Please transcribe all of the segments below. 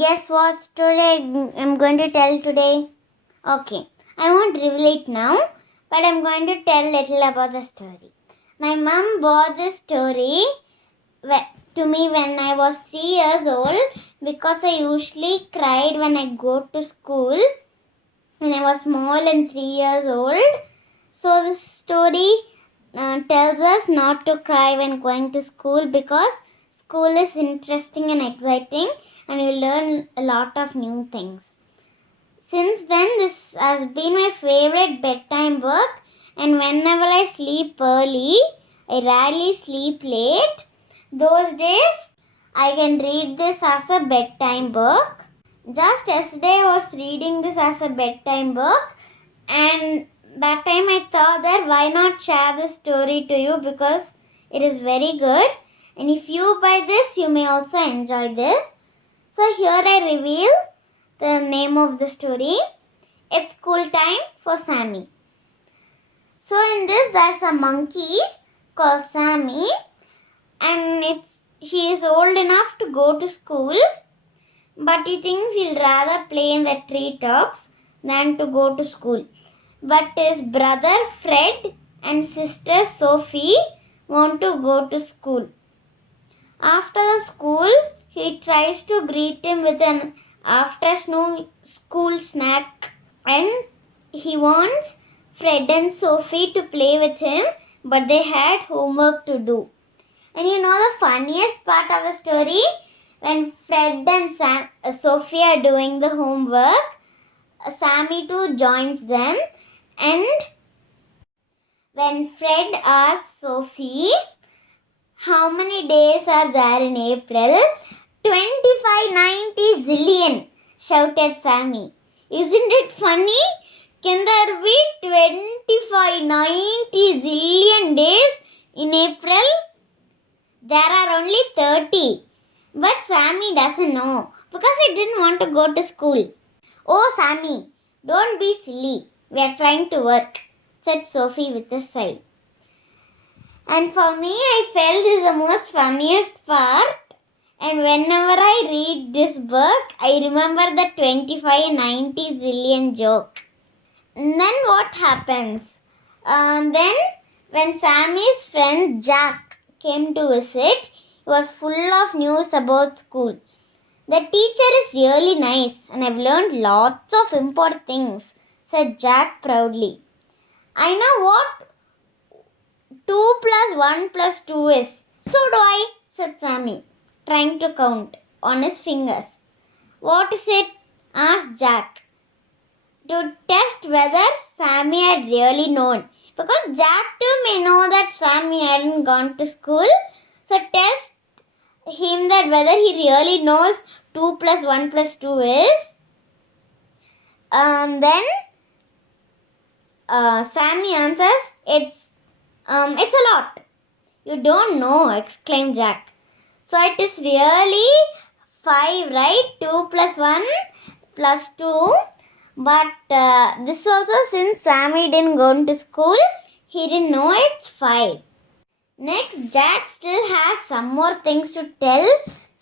guess what story I'm going to tell today? Okay, I won't reveal it now, but I'm going to tell little about the story. My mom bought this story to me when I was 3 years old because I usually cried when I go to school when I was small and 3 years old. So this story tells us not to cry when going to school because school is interesting and exciting and you learn a lot of new things. Since then, this has been my favorite bedtime book, and whenever I sleep early, I rarely sleep late. Those days, I can read this as a bedtime book. Just yesterday, I was reading this as a bedtime book, and that time I thought that why not share this story to you because it is very good. And if you buy this, you may also enjoy this. So here I reveal the name of the story. It's school time for Sammy. So in this there's a monkey called Sammy, and he is old enough to go to school, but he thinks he'll rather play in the treetops than to go to school. But his brother Fred and sister Sophie want to go to school. After the school, he tries to greet him with an after-school snack, and he wants Fred and Sophie to play with him, but they had homework to do. And you know the funniest part of the story? When Fred and Sophie are doing the homework, Sammy too joins them, and when Fred asks Sophie, how many days are there in April? 2590 zillion, shouted Sammy. Isn't it funny? Can there be 2590 zillion days in April? There are only 30. But Sammy doesn't know because he didn't want to go to school. Oh, Sammy, don't be silly. We are trying to work, said Sophie with a sigh. And for me, I felt this is the most funniest part. And whenever I read this book, I remember the 2590 zillion joke. And then what happens? Then when Sammy's friend Jack came to visit, he was full of news about school. The teacher is really nice and I've learned lots of important things, said Jack proudly. I know what 2 plus 1 plus 2 is. So do I, said Sammy, trying to count on his fingers. What is it? Asked Jack, to test whether Sammy had really known. Because Jack too may know that Sammy hadn't gone to school. So test him that whether he really knows 2 plus 1 plus 2 is. Then Sammy answers, it's a lot. You don't know, exclaimed Jack. So it is really 5, right? 2 plus 1 plus 2. But this also, since Sammy didn't go to school, he didn't know it's 5. Next, Jack still has some more things to tell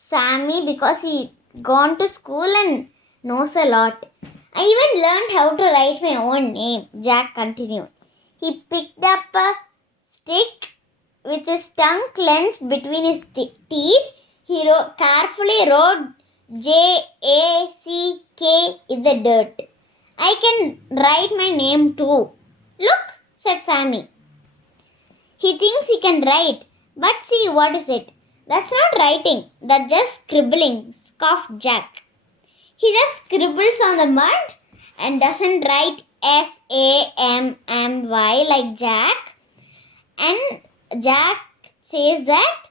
Sammy because he gone to school and knows a lot. I even learned how to write my own name, Jack continued. He picked up a stick with his tongue clenched between his teeth. He carefully wrote J-A-C-K in the dirt. I can write my name too. Look, said Sammy. He thinks he can write, but see, what is it? That's not writing, that's just scribbling, scoffed Jack. He just scribbles on the mud and doesn't write S-A-M-M-Y like Jack. And Jack says that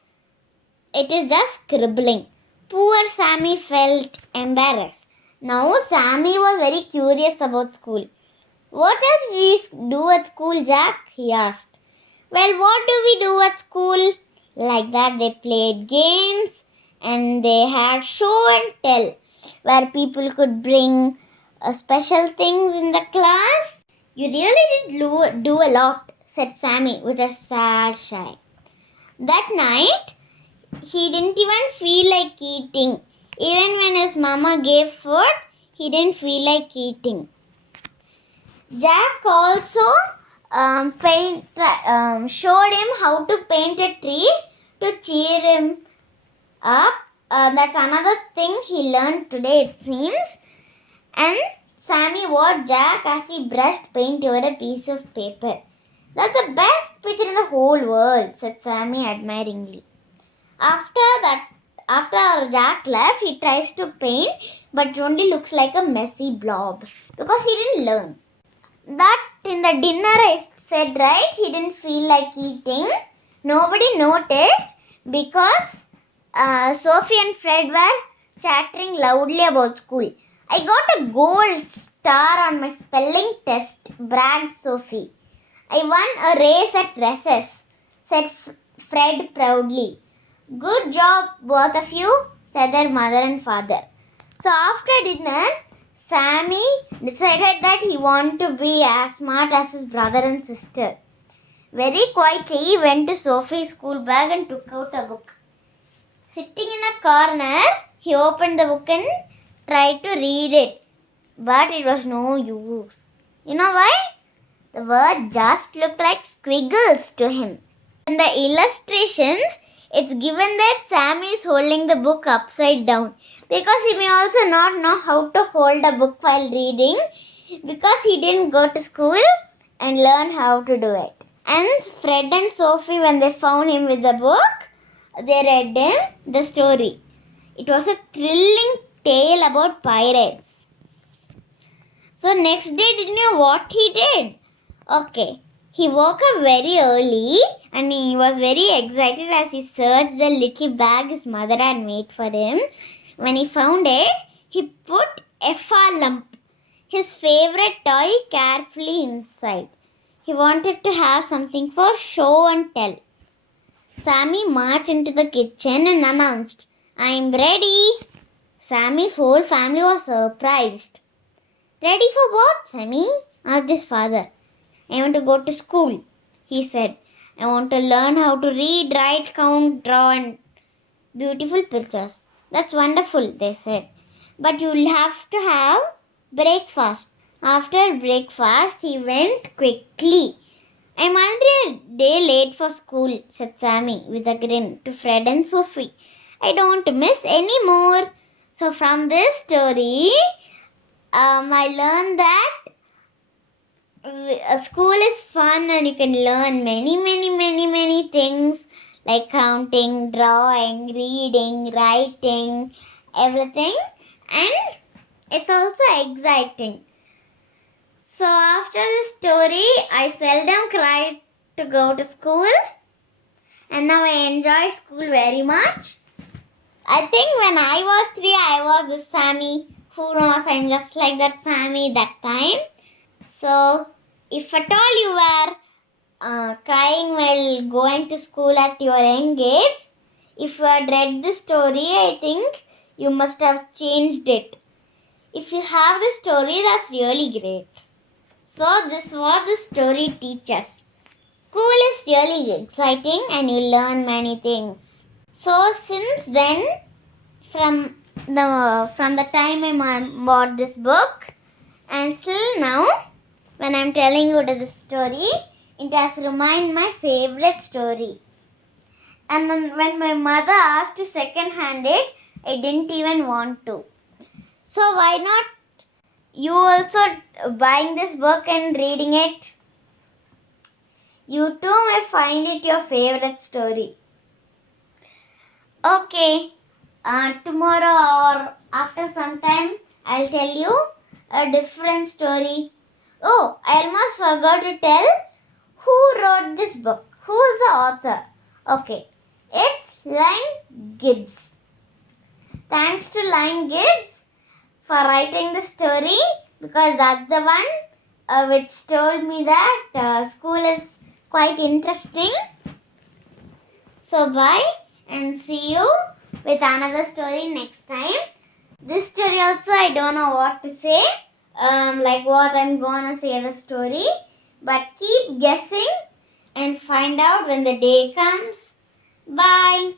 it is just scribbling. Poor Sammy felt embarrassed. Now Sammy was very curious about school. What else do we do at school, Jack? He asked. Well, what do we do at school? Like that they played games and they had show and tell where people could bring special things in the class. You really did do a lot, said Sammy with a sad sigh. That night, he didn't even feel like eating. Even when his mama gave food, he didn't feel like eating. Jack also showed him how to paint a tree to cheer him up. That's another thing he learned today, it seems. And Sammy watched Jack as he brushed paint over a piece of paper. That's the best picture in the whole world, said Sammy admiringly. After Jack left, he tries to paint, but it only looks like a messy blob because he didn't learn. But in the dinner, I said, right, he didn't feel like eating. Nobody noticed because Sophie and Fred were chattering loudly about school. I got a gold star on my spelling test, bragged Sophie. I won a race at recess, said Fred proudly. Good job, both of you, said their mother and father. So after dinner, Sammy decided that he wanted to be as smart as his brother and sister. Very quietly, he went to Sophie's school bag and took out a book. Sitting in a corner, he opened the book and tried to read it. But it was no use. You know why? The words just looked like squiggles to him. In the illustrations, it's given that Sammy is holding the book upside down because he may also not know how to hold a book while reading because he didn't go to school and learn how to do it. And Fred and Sophie, when they found him with the book, they read him the story. It was a thrilling tale about pirates. So next day, didn't you know what he did? Okay, he woke up very early and he was very excited as he searched the little bag his mother had made for him. When he found it, he put Effa Lump, his favorite toy, carefully inside. He wanted to have something for show and tell. Sammy marched into the kitchen and announced, "I'm ready." Sammy's whole family was surprised. "Ready for what, Sammy?" asked his father. "I want to go to school," he said. "I want to learn how to read, write, count, draw, and beautiful pictures." "That's wonderful," they said. "But you'll have to have breakfast." After breakfast, he went quickly. "I'm already a day late for school," said Sammy with a grin to Fred and Sophie. "I don't miss any more." So from this story, I learned that school is fun and you can learn many things like counting, drawing, reading, writing, everything, and it's also exciting. So after this story, I seldom cried to go to school and now I enjoy school very much. I think when I was 3, I was the Sammy. Who knows, I'm just like that Sammy that time. So if at all you were crying while going to school at your young age, if you had read this story, I think you must have changed it. If you have the story, that's really great. So this is what the story teaches. School is really exciting and you learn many things. So since then, from the time my mom bought this book, and still now, when I'm telling you this story, it has remained my favorite story. And when my mother asked to second hand it, I didn't even want to. So why not you also buying this book and reading it? You too may find it your favorite story. Okay, tomorrow or after some time, I'll tell you a different story. Oh, I almost forgot to tell who wrote this book. Who's the author? Okay, it's Line Gibbs. Thanks to Line Gibbs for writing the story because that's the one which told me that school is quite interesting. So bye and see you with another story next time. This story also I don't know what to say, like what I'm gonna say the story, but keep guessing and find out when the day comes. Bye.